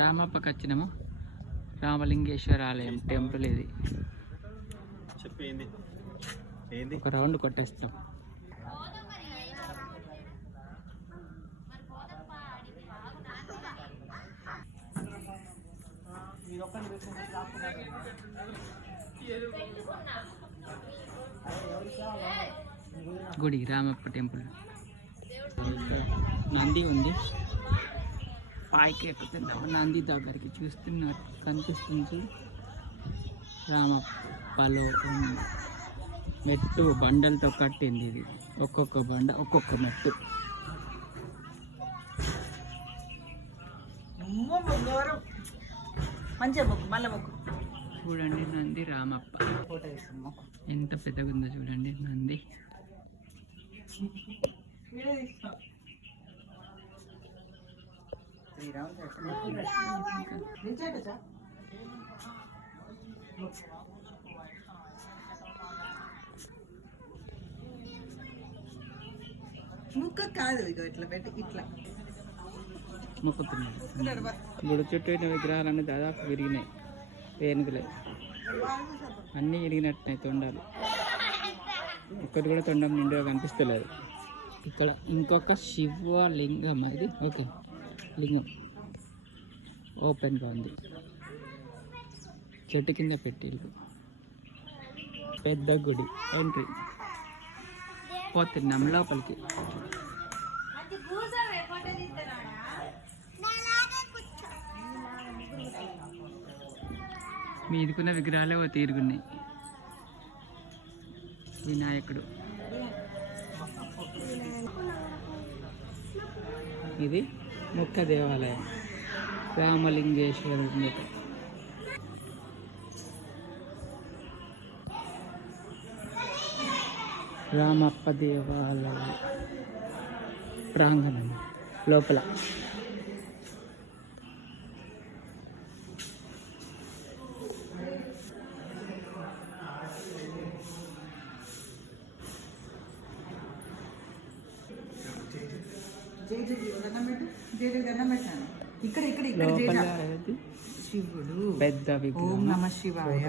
రామప్పకి వచ్చినాము. రామలింగేశ్వర ఆలయం టెంపుల్ ఇది. ఒక రౌండ్ కొట్టేస్తాం. గుడి రామప్ప టెంపుల్. నంది ఉంది, పైకి ఎక్కుతున్నాము. నంది దగ్గరికి చూస్తున్నారు, కనిపిస్తుంది. రామప్పలో మెట్టు బండలతో కట్టింది ఇది. ఒక్కొక్క బండ ఒక్కొక్క మెట్టు. చూడండి నంది రామప్ప ఎంత పెద్దగా ఉందో చూడండి నంది. ముక్క కాదు, ఇట్లా పెట్టి ఇట్లా మొక్కుతున్నాడు. గుడి చుట్టూ విగ్రహాలన్నీ దాదాపు విరిగినాయి. ఏనుగులే అన్నీ విరిగినట్టున్నాయి. తొండాలు ఒక్కటి కూడా తొండం నిండుగా కనిపిస్తలేదు. ఇక్కడ ఇంకొక శివలింగం, అది ఓకే లింగం ఓపెన్గా ఉంది. చెట్టు కింద పెట్టిల్లు. పెద్ద గుడి ఎంట్రీ. పోతున్నాం లోపలికి. మీదికున్న విగ్రహాలే ఓ తీరుగున్నాయి. వినాయకుడు. ఇది ముక్క దేవాలయం, రామలింగేశ్వరుడి. రామప్ప దేవాలయం ప్రాంగణం లోపల. లోపల శివుడు, పెద్ద విగ్రహం. ఓం నమ శివాయ.